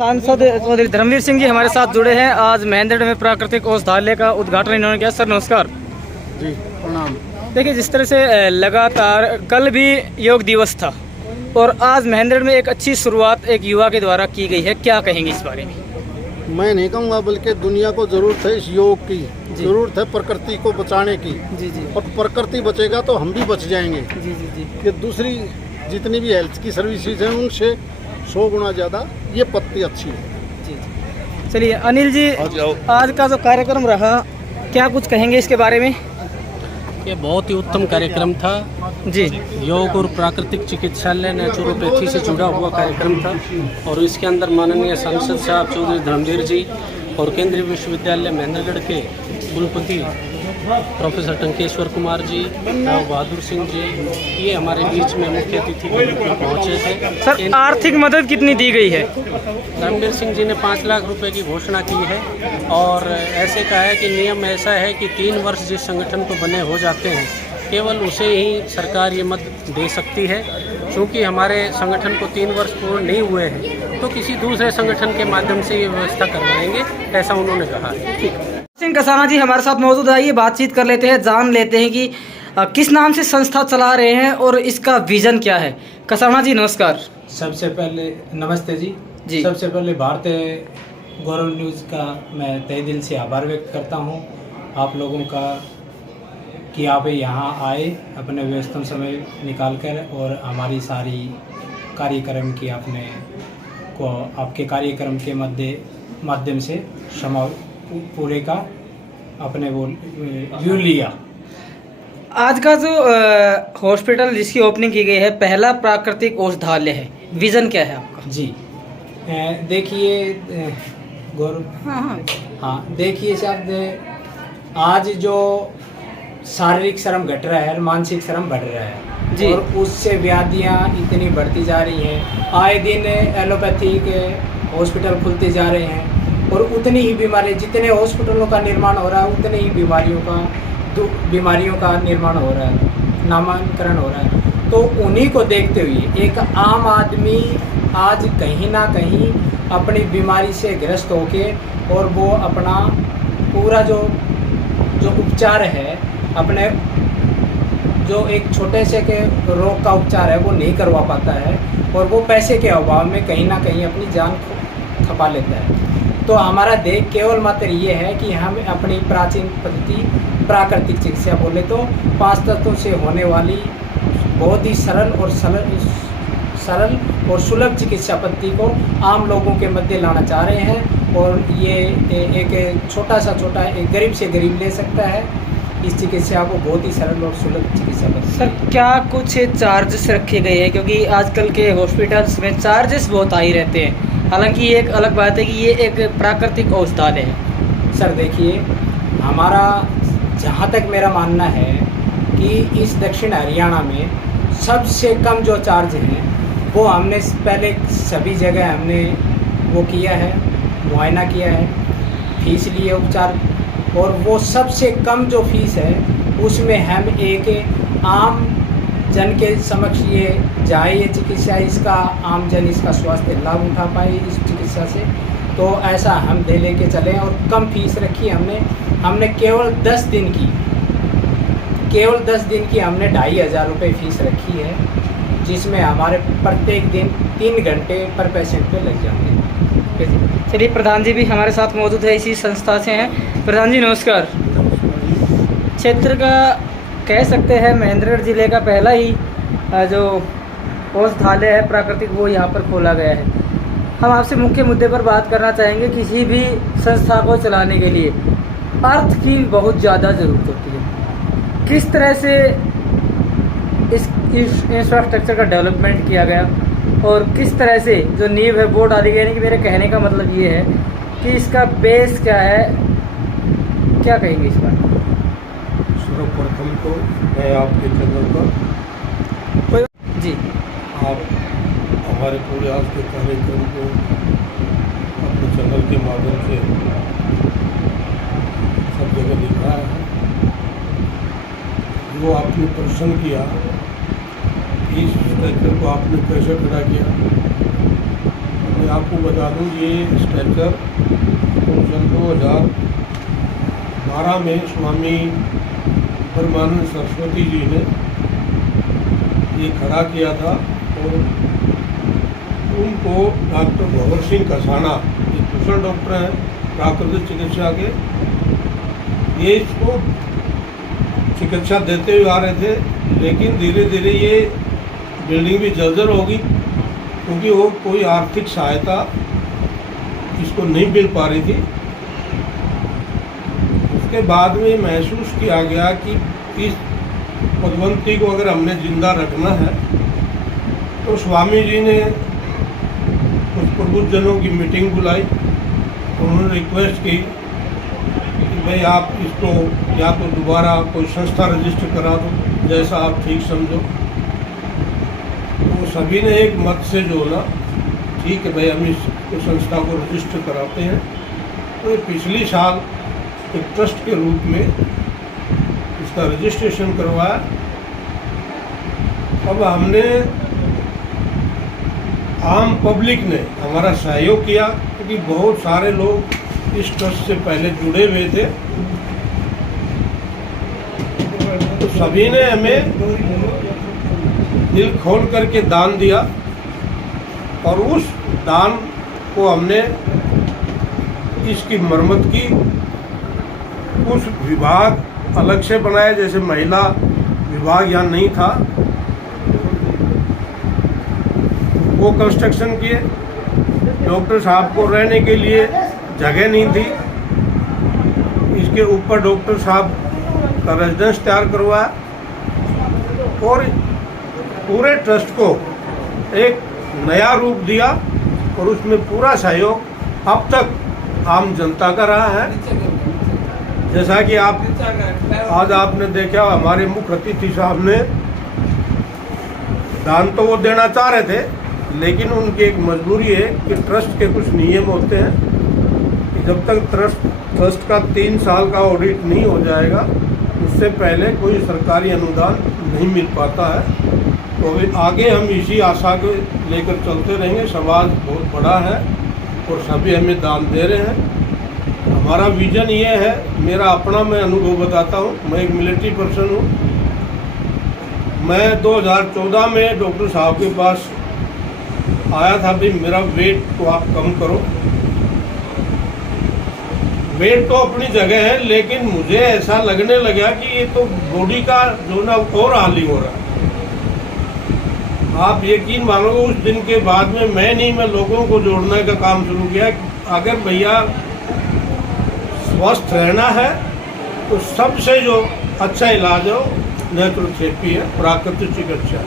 सांसद चौधरी धर्मवीर सिंह जी हमारे साथ जुड़े हैं। आज महेंद्रगढ़ में प्राकृतिक औषधालय का उद्घाटन इन्होंने किया। सर नमस्कार जी प्रणाम। देखिए, जिस तरह से लगातार कल भी योग दिवस था और आज महेंद्रगढ़ में एक अच्छी शुरुआत एक युवा के द्वारा की गई है, क्या कहेंगे इस बारे में? मैं नहीं कहूँगा, बल्कि दुनिया को ज़रूरत है इस योग की, ज़रूरत है प्रकृति को बचाने की। जी जी। और प्रकृति बचेगा तो हम भी बच जाएंगे। जी जी जी। कि दूसरी जितनी भी हेल्थ की सर्विसेज हैं उनसे 100 गुना ज़्यादा ये पत्ती अच्छी है। जी जी। चलिए अनिल जी, आज का जो कार्यक्रम रहा, क्या कुछ कहेंगे इसके बारे में? ये बहुत ही उत्तम कार्यक्रम था जी। योग और प्राकृतिक चिकित्सालय नेचुरोपैथी से जुड़ा हुआ कार्यक्रम था और इसके अंदर माननीय सांसद साहब चौधरी धर्मवीर जी और केंद्रीय विश्वविद्यालय महेंद्रगढ़ के कुलपति प्रोफेसर टंकेश्वर कुमार जी, राव बहादुर सिंह जी, ये हमारे बीच में मुख्य अतिथि के रूप में पहुँचे थे। सर, आर्थिक मदद कितनी दी गई है? धर्मवीर सिंह जी ने 5 लाख रुपए की घोषणा की है और ऐसे कहा है कि नियम ऐसा है कि 3 वर्ष जिस संगठन को बने हो जाते हैं केवल उसे ही सरकार ये मदद दे सकती है। क्योंकि हमारे संगठन को 3 वर्ष पूर्ण नहीं हुए हैं तो किसी दूसरे संगठन के माध्यम से ये व्यवस्था करवाएंगे, ऐसा उन्होंने कहा है। सिंह कसाना जी हमारे साथ मौजूद है, ये बातचीत कर लेते हैं, जान लेते हैं कि किस नाम से संस्था चला रहे हैं और इसका विजन क्या है। कसाना जी नमस्कार। सबसे पहले नमस्ते जी। सबसे पहले भारतीय गौरव न्यूज़ का मैं तहे दिल से आभार व्यक्त करता हूं आप लोगों का कि आप यहाँ आए अपने व्यस्तम समय निकालकर और हमारी सारी कार्यक्रम की आपके कार्यक्रम के माध्यम से पूरे का अपने वो व्यू लिया। आज का जो हॉस्पिटल जिसकी ओपनिंग की गई है, पहला प्राकृतिक औषधालय है, विजन क्या है आपका? जी देखिए गौरव, हाँ देखिए साहब, आज जो शारीरिक श्रम घट रहा है, मानसिक श्रम बढ़ रहा है जी। और उससे व्याधियाँ इतनी बढ़ती जा रही हैं, आए दिन एलोपैथिक हॉस्पिटल खुलते जा रहे हैं और उतनी ही बीमारी, जितने हॉस्पिटलों का निर्माण हो रहा है उतने ही बीमारियों का निर्माण हो रहा है, नामांकन हो रहा है। तो उन्हीं को देखते हुए एक आम आदमी आज कहीं ना कहीं अपनी बीमारी से ग्रस्त होके और वो अपना पूरा जो उपचार है, अपने जो एक छोटे से के रोग का उपचार है वो नहीं करवा पाता है और वो पैसे के अभाव में कहीं ना कहीं अपनी जान खपा लेता है। तो हमारा देख केवल मात्र ये है कि हम अपनी प्राचीन पद्धति प्राकृतिक चिकित्सा बोले तो 5 तत्वों से होने वाली बहुत ही सरल और सुलभ चिकित्सा पद्धति को आम लोगों के मध्य लाना चाह रहे हैं और ये एक छोटा एक गरीब से गरीब ले सकता है इस चिकित्सा को, बहुत ही सरल और सुलभ चिकित्सा पद्धति। सर, क्या कुछ चार्जेस रखे गए हैं? क्योंकि आजकल के हॉस्पिटल्स में चार्जेस बहुत हाई रहते हैं, हालांकि ये एक अलग बात है कि ये एक प्राकृतिक औषधालय है। सर देखिए, हमारा जहाँ तक मेरा मानना है कि इस दक्षिण हरियाणा में सबसे कम जो चार्ज हैं वो हमने पहले सभी जगह हमने वो किया है, मुआयना किया है, फीस लिए उपचार, और वो सबसे कम जो फीस है उसमें हम एक आम जन के समक्ष ये जाए, ये चिकित्सा, इसका आम जन इसका स्वास्थ्य लाभ उठा पाए इस चिकित्सा से, तो ऐसा हम दे लेके चले और कम फीस रखी हमने केवल 10 दिन की हमने 2500 रुपये फीस रखी है, जिसमें हमारे प्रत्येक दिन 3 घंटे पर पेशेंट पे लग जाते हैं। चलिए, प्रधान जी भी हमारे साथ मौजूद है, इसी संस्था से हैं। प्रधान जी नमस्कार। क्षेत्र का कह सकते हैं महेंद्रगढ़ जिले का पहला ही जो औषधालय है प्राकृतिक वो यहाँ पर खोला गया है। हम आपसे मुख्य मुद्दे पर बात करना चाहेंगे। किसी भी संस्था को चलाने के लिए अर्थ की बहुत ज़्यादा ज़रूरत होती है। किस तरह से इस इंफ्रास्ट्रक्चर का डेवलपमेंट किया गया और किस तरह से जो नींव है वो डाली गई? यानी कि मेरे कहने का मतलब ये है कि इसका बेस क्या है, क्या कहेंगे इस बार? सर्वप्रथम तो मैं आपके चैनल पर जी, आप हमारे पूरे आज के कार्यक्रम को अपने चैनल के माध्यम से सब जगह दिखा है। जो आपने प्रश्न किया, इस कार्यक्रम को आपने कैसे खड़ा किया, मैं आपको बता दूं, ये स्ट्रेचर सन 2012 में स्वामी परमानंद सरस्वती जी ने ये खड़ा किया था और उनको डॉक्टर भंवर सिंह कसाना, एक कुशल डॉक्टर हैं प्राकृतिक चिकित्सा के, ये इसको चिकित्सा देते हुए आ रहे थे। लेकिन धीरे धीरे ये बिल्डिंग भी जर्जर होगी क्योंकि वो कोई आर्थिक सहायता इसको नहीं मिल पा रही थी। उसके बाद में महसूस किया गया कि इस पदवंती को अगर हमने जिंदा रखना है तो स्वामी जी ने कुछ प्रबुद्धजनों की मीटिंग बुलाई। उन्होंने रिक्वेस्ट की कि भाई आप इसको या तो दोबारा कोई संस्था रजिस्टर करा दो, जैसा आप ठीक समझो। तो सभी ने एक मत से जो ना, ठीक है भाई हम इस संस्था को रजिस्टर कराते हैं। तो ये पिछली साल एक ट्रस्ट के रूप में इसका रजिस्ट्रेशन करवाया। अब हमने आम पब्लिक ने हमारा सहयोग किया क्योंकि बहुत सारे लोग इस ट्रस्ट से पहले जुड़े हुए थे। तो सभी ने हमें दिल खोल करके दान दिया और उस दान को हमने इसकी मरम्मत की। कुछ विभाग अलग से बनाया, जैसे महिला विभाग यहाँ नहीं था वो कंस्ट्रक्शन किए। डॉक्टर साहब को रहने के लिए जगह नहीं थी, इसके ऊपर डॉक्टर साहब का रेजिडेंस तैयार करवाया और पूरे ट्रस्ट को एक नया रूप दिया और उसमें पूरा सहयोग अब तक आम जनता का रहा है। जैसा कि आज आपने देखा, हमारे मुख्य अतिथि साहब ने दान तो वो देना चाह रहे थे, लेकिन उनकी एक मजबूरी है कि ट्रस्ट के कुछ नियम होते हैं कि जब तक ट्रस्ट का 3 साल का ऑडिट नहीं हो जाएगा उससे पहले कोई सरकारी अनुदान नहीं मिल पाता है। तो अभी आगे हम इसी आशा को लेकर चलते रहेंगे। समाज बहुत बड़ा है और सभी हमें दान दे रहे हैं। हमारा विजन ये है, मेरा अपना मैं अनुभव बताता हूँ। मैं एक मिलिट्री पर्सन हूँ। मैं 2014 में डॉक्टर साहब के पास आया था, भाई मेरा वेट को आप कम करो। वेट तो अपनी जगह है, लेकिन मुझे ऐसा लगने लगा कि ये तो बॉडी का जो ना और हाली हो रहा है। आप यकीन मानोगे, उस दिन के बाद में मैं लोगों को जोड़ने का काम शुरू किया। अगर भैया स्वस्थ रहना है तो सबसे जो अच्छा इलाज हो नेचुरोपैथी है, प्राकृतिक चिकित्सा है।